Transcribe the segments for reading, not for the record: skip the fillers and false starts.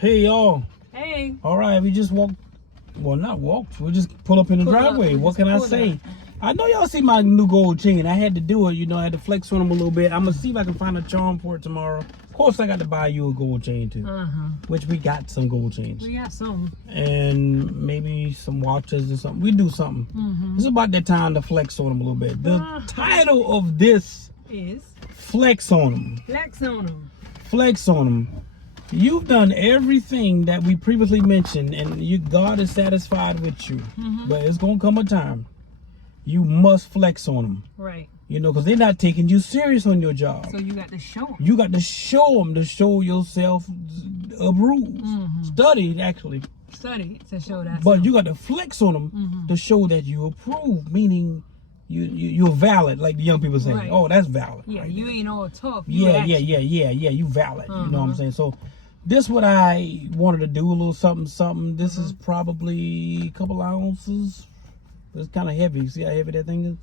Hey y'all. Hey. All right, we just walked. Well, not walked. We just pull up in the driveway. What can I say? I know y'all see my new gold chain. I had to do it. You know, I had to flex on them a little bit. I'm gonna see if I can find a charm for it tomorrow. Of course, I got to buy you a gold chain too. Which we got some gold chains. We got some. And maybe some watches or something. We do something. It's about that time to flex on them a little bit. The title of this is Flex on them. Flex on them. Flex on them. You've done everything that we previously mentioned, and God is satisfied with you. But it's gonna come a time you must flex on them. Right. You know, because they're not taking you serious on your job. So you got to show them. You got to show them to show yourself approved. Studied, actually. Study to show that. But you got to flex on them to show that you approve, meaning you're valid, like the young people say. Right. Oh, that's valid. Yeah, right you there. ain't all talk. Yeah, you valid. You know what I'm saying? So this what I wanted to do, a little something. This is probably a couple ounces. It's kind of heavy. See how heavy that thing is?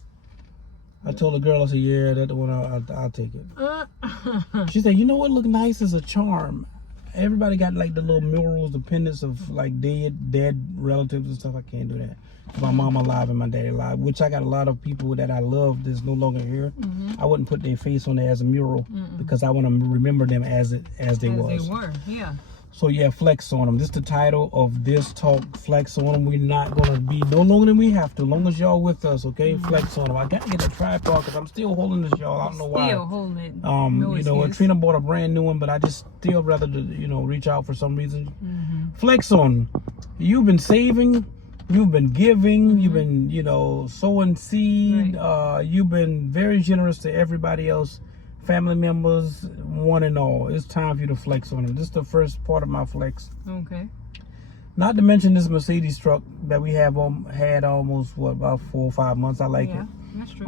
I told the girl, I said, yeah, that's the one, I'll take it. She said, you know what look nice as a charm? Everybody got like the little murals, the pendants of like dead relatives and stuff. I can't do that. My mom alive and my daddy alive, which I got a lot of people that I love that's no longer here. I wouldn't put their face on there as a mural because I want to remember them as they was. They were, yeah. So yeah, flex on them. This is the title of this talk. Flex on them. We're not gonna be no longer than we have to. As long as y'all with us, okay? Flex on them. I gotta get a tripod because I'm still holding this, y'all. I don't know why. Still holding it. You know, Trina bought a brand new one, but I just still rather to, reach out for some reason. Flex on. You've been saving. You've been giving. You've been, sowing seed. Right. You've been very generous to everybody else. Family members, one and all. It's time for you to flex on them. This is the first part of my flex. Okay. Not to mention this Mercedes truck that we have had almost about 4 or 5 months. I like it. That's true.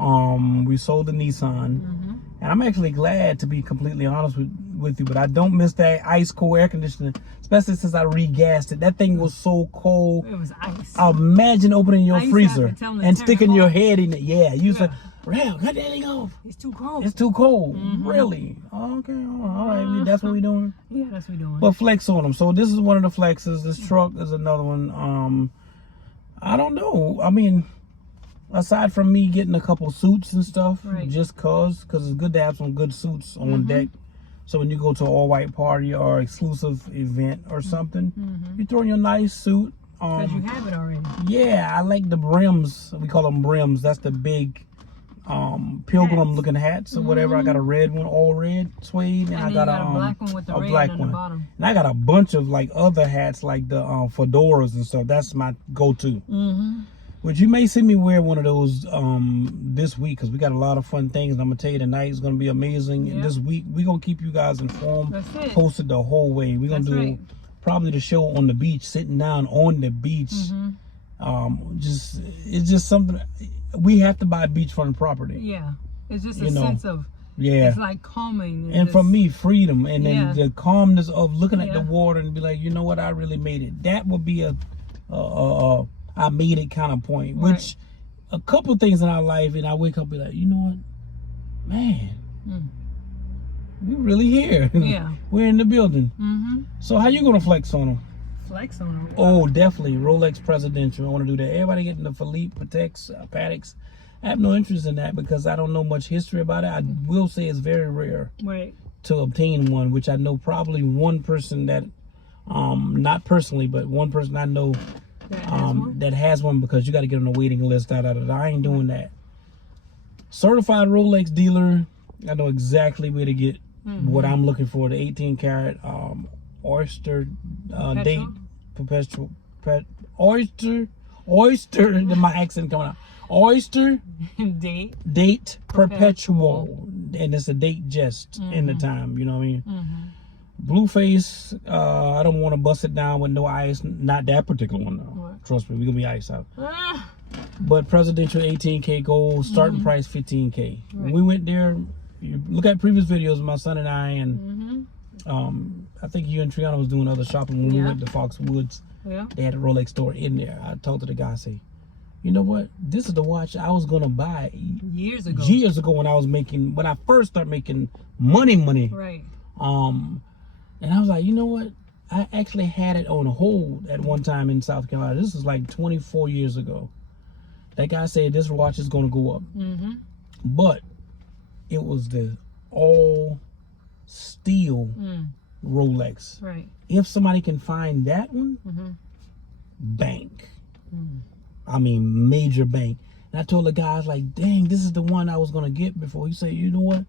We sold the Nissan, and I'm actually glad, to be completely honest with you. But I don't miss that ice cold air conditioning, especially since I regassed it. That thing was so cold. It was ice. Imagine opening your freezer and sticking your head in it. Yeah, you said, "Real, cut that thing off. It's too cold." It's too cold. Really? Okay. All right. That's what we doing. Yeah, that's what we doing. But flex on them. So this is one of the flexes. This truck is another one. I don't know. I mean, aside from me getting a couple suits and stuff, just cause it's good to have some good suits on deck. So when you go to an all-white party or exclusive event or something, you throw in your nice suit. Because you have it already. Yeah, I like the brims. We call them brims. That's the big pilgrim looking hats or whatever. I got a red one, all red suede, and I got a black one with the red black on one. the bottom. And I got a bunch of like other hats, like the fedoras and stuff. That's my go-to. Which you may see me wear one of those this week, because we got a lot of fun things. And I'm gonna tell you, tonight is gonna be amazing. And this week we're gonna keep you guys informed, posted the whole way. We're gonna do probably the show on the beach, sitting down on the beach. It's just something. We have to buy beachfront property. Yeah, it's just a sense of, it's like calming. And for me, freedom, and then the calmness of looking at the water and be like, you know what, I really made it. That would be I made it kind of point. Which a couple things in our life, and I wake up and be like, you know what, man, we're really here. Yeah, we're in the building. So how you gonna flex on them? Flex on them. Oh, definitely Rolex Presidential. I want to do that. Everybody getting the Philippe Pateks. I have no interest in that because I don't know much history about it. I will say it's very rare to obtain one, which I know probably one person that, not personally, but one person I know that has one, because you got to get on a waiting list. I ain't doing that. Certified Rolex dealer. I know exactly where to get what I'm looking for. The 18 karat oyster date perpetual oyster. My accent coming out. Oyster date perpetual, and it's a date just in the time. You know what I mean? Blueface. I don't want to bust it down with no ice. Not that particular one though. Trust me, we're gonna be iced out. But presidential 18K gold, starting price 15K. When we went there, you look at previous videos of my son and I, and I think you and Triana was doing other shopping when we went to Foxwoods. They had a Rolex store in there. I talked to the guy, say, you know what? This is the watch I was gonna buy years ago when when I first started making money. Right. And I was like, you know what? I actually had it on hold at one time in South Carolina. This is like 24 years ago. That guy said this watch is going to go up. Mm-hmm. But it was the all steel Rolex. Right. If somebody can find that one, bank. I mean, major bank. And I told the guys, like, dang, this is the one I was going to get before. He said, you know what?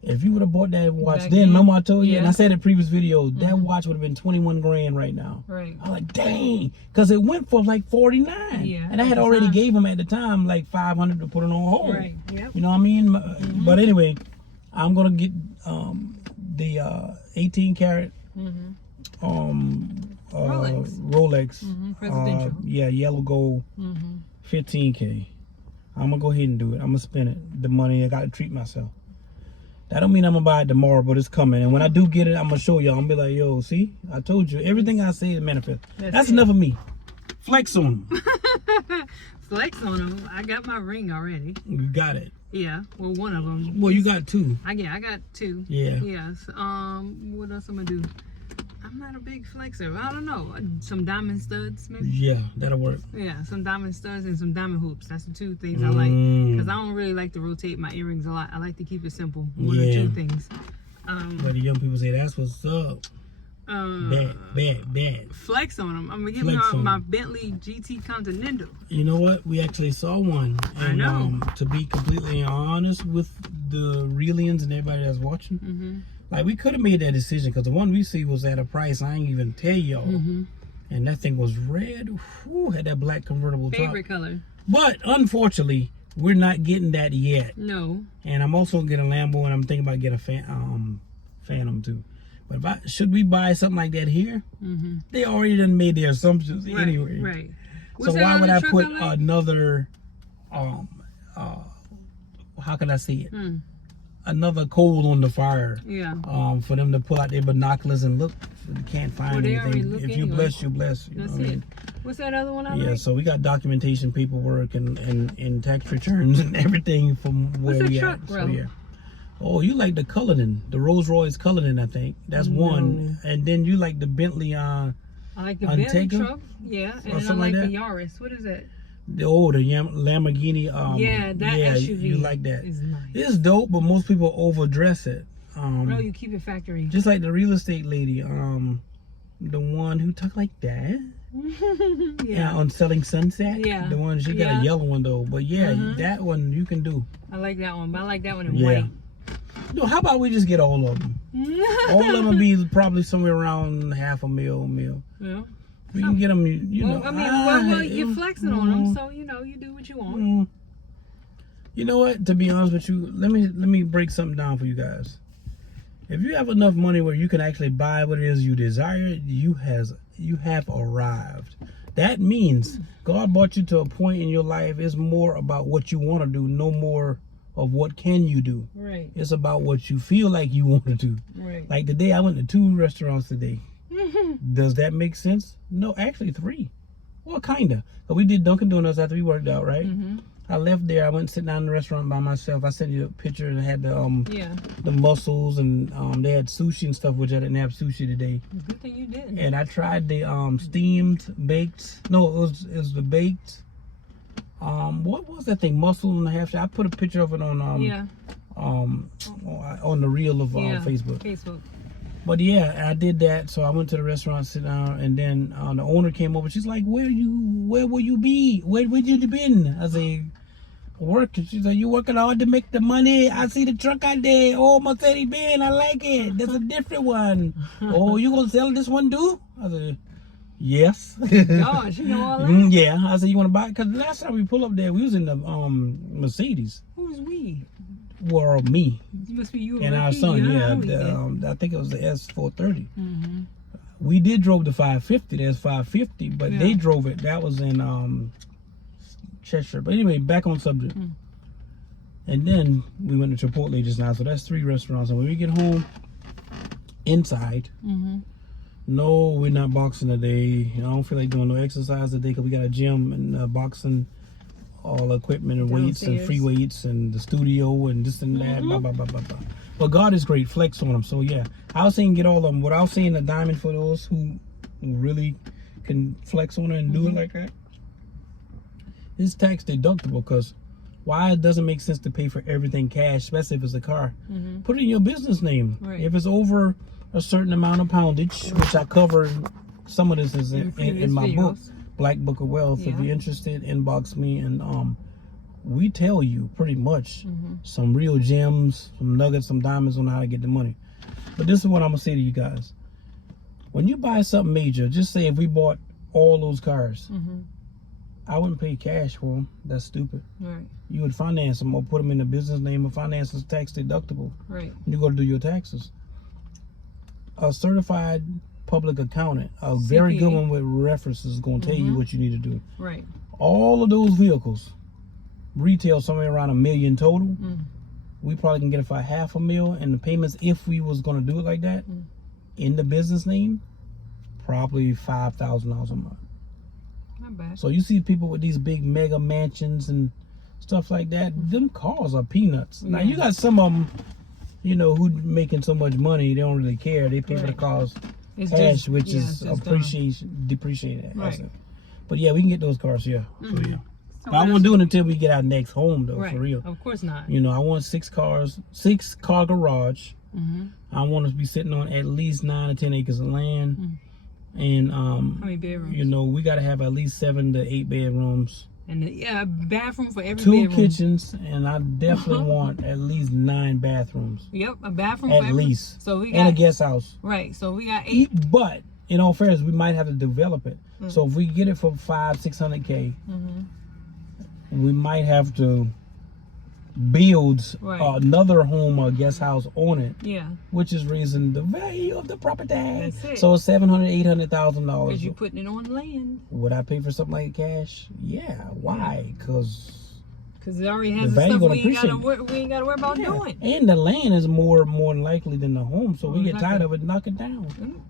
If you would have bought that watch then, remember I told you, and I said in previous video, that watch would have been 21 grand right now. Right. I was like, dang, because it went for like 49. Yeah. And I had already gave him at the time like 500 to put it on hold. Right. Yep. You know what I mean? But anyway, I'm gonna get the 18 karat Rolex. Presidential. Yeah, yellow gold, 15K. I'm gonna go ahead and do it. I'm gonna spend it. The money, I gotta treat myself. That don't mean I'm gonna buy it tomorrow, but it's coming. And when I do get it, I'm gonna show y'all. I'm gonna be like, yo, see? I told you. Everything I say is manifest. That's enough of me. Flex on them. Flex on them. I got my ring already. You got it. Yeah. Well, one of them. Well, you got two. I got two. Yeah. Yes. What else I'm gonna do? I'm not a big flexer. I don't know. Some diamond studs, maybe? Yeah, that'll work. Yeah, some diamond studs and some diamond hoops. That's the two things I like. Because I don't really like to rotate my earrings a lot. I like to keep it simple. One or two things. But the young people say, that's what's up. Bad. Flex on them. I'm going to give you my Bentley GT Continental. You know what? We actually saw one. And, I know. To be completely honest with the realians and everybody that's watching, like, we could have made that decision because the one we see was at a price I ain't even tell y'all. And that thing was red. Whew, had that black convertible Favorite top. color. But, unfortunately, we're not getting that yet. No. And I'm also getting a Lambo, and I'm thinking about getting a Phantom, too. But should we buy something like that here? They already done made their assumptions anyway. Right. So why would I put another, how can I say it? Another coal on the fire. Yeah. For them to pull out their binoculars and look. You can't find anything. If you anyway. bless, you bless. You That's know what I it. mean? What's that other one I Yeah, like? so we got documentation, paperwork, and tax returns and everything from where we at. So yeah. Oh, you like the Cullinan, the Rolls Royce Cullinan, I think. That's one. And then you like the Bentley. I like the Bentley truck. Yeah, and then I like the Yaris. What is that? The Lamborghini. Yeah, that SUV. You like that? Is nice. It's dope, but most people overdress it. No, you keep it factory. Just like the real estate lady, the one who talked like that. Yeah, on Selling Sunset. Yeah, the one she got a yellow one though, but that one you can do. I like that one, but I like that one in white. No, how about we just get all of them? All of them will be probably somewhere around half a mil. Yeah. We can get them, you know. I mean, well, you're flexing on them, so you know you do what you want. You know what? To be honest with you, let me break something down for you guys. If you have enough money where you can actually buy what it is you desire, you have arrived. That means God brought you to a point in your life. It's more about what you want to do, no more of what can you do. Right. It's about what you feel like you want to do. Right. Like today, I went to 2 restaurants today. Does that make sense? No, actually 3. Well, kinda. But we did Dunkin' Donuts after we worked out, right? I left there. I went and sit down in the restaurant by myself. I sent you a picture and had the mussels and they had sushi and stuff, which I didn't have sushi today. Good thing you did. And I tried the steamed baked. No, it was the baked. What was that thing? Mussel and a half shell. I put a picture of it on on the reel of Facebook. But yeah, I did that. So I went to the restaurant, sit down, and then the owner came over. She's like, "Where will you be? Where you been?" I said, "Working." She's like, "You working hard to make the money? I see the truck out there. Oh, Mercedes-Benz, I like it. There's a different one. Oh, you gonna sell this one too?" I said, "Yes." Gosh, you know all that? Yeah. I said, "You want to buy it?" Because last time we pulled up there, we was in the Mercedes. Who's we? Well, me. It must be you and our son. I think it was the S430. We did drove the 550. There's 550, but they drove it. That was in Cheshire. But anyway, back on subject. And then we went to Chipotle just now. So that's 3 restaurants. And when we get home, inside, no, we're not boxing today. I don't feel like doing no exercise today because we got a gym and boxing, all equipment and weights and free weights and the studio and this and that. Blah, blah, blah, blah, blah. But God is great. Flex on them. So yeah, I was saying get all of them. What I was saying, a diamond for those who really can flex on it and do it like that. It's tax deductible, because why it doesn't make sense to pay for everything cash, especially if it's a car. Put it in your business name. Right. If it's over a certain amount of poundage, which I cover, some of this is in my book, Black Book of Wealth. If you're interested, inbox me, and we tell you pretty much some real gems, some nuggets, some diamonds on how to get the money. But this is what I'm gonna say to you guys. When you buy something major, just say if we bought all those cars, I wouldn't pay cash for them. That's stupid. Right. You would finance them or put them in a business name, or finance is tax deductible. Right. You go to do your taxes. A certified public accountant, a very good one with references, is going to tell you what you need to do. Right. All of those vehicles retail somewhere around $1 million total. We probably can get it for $500,000, and the payments, if we was going to do it like that, in the business name, probably $5,000 a month. Not bad. So you see people with these big mega mansions and stuff like that, them cars are peanuts. Now you got some of them, you know, who making so much money, they don't really care. They pay for the cars cash, which is depreciated asset. But yeah, we can get those cars, So, but I won't do it until we get our next home, though, for real. Of course not. You know, I want 6 cars, 6-car garage. I want to be sitting on at least 9 or 10 acres of land. And how many bedrooms? you know, we got to have at least 7 to 8 bedrooms. And a bathroom for every 2 bedroom. kitchens, and I definitely want at least 9 bathrooms. Yep, a bathroom at for every, least. So we got, and a guest house. Right, so we got 8. But in all fairness, we might have to develop it. So if we get it for $500,000-600K, we might have to build another home or guest house on it. Yeah. Which is raising the value of the property. That's it. So it's $700,000-800,000. Because you're putting it on land. Would I pay for something like cash? Yeah. Why? Because it already has the stuff we ain't got to worry about doing. And the land is more likely than the home. So we get tired of it, knock it down.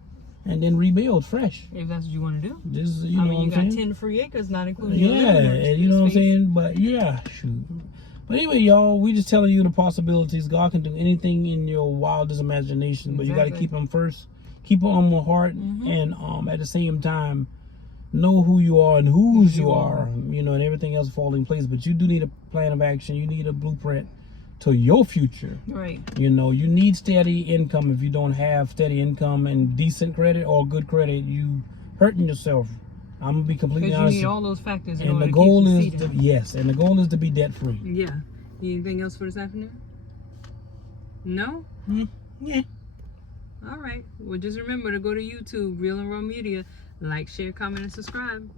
And then rebuild fresh. If that's what you want to do. This is, you know what I'm saying? You got 10 free acres, not including and you know what I'm saying? But yeah, shoot. But anyway, y'all, we just telling you the possibilities. God can do anything in your wildest imagination, but you got to keep Him first. Keep Him on my heart, and at the same time, know who you are and whose you are. You know, and everything else fall in place. But you do need a plan of action. You need a blueprint to your future. Right. You know, you need steady income. If you don't have steady income and decent credit or good credit, you hurting yourself. I'm gonna be completely honest. You need all those factors. And the goal is and the goal is to be debt free. Yeah. Anything else for this afternoon? No? Yeah. All right. Well, just remember to go to YouTube, Real and Raw Media, like, share, comment, and subscribe.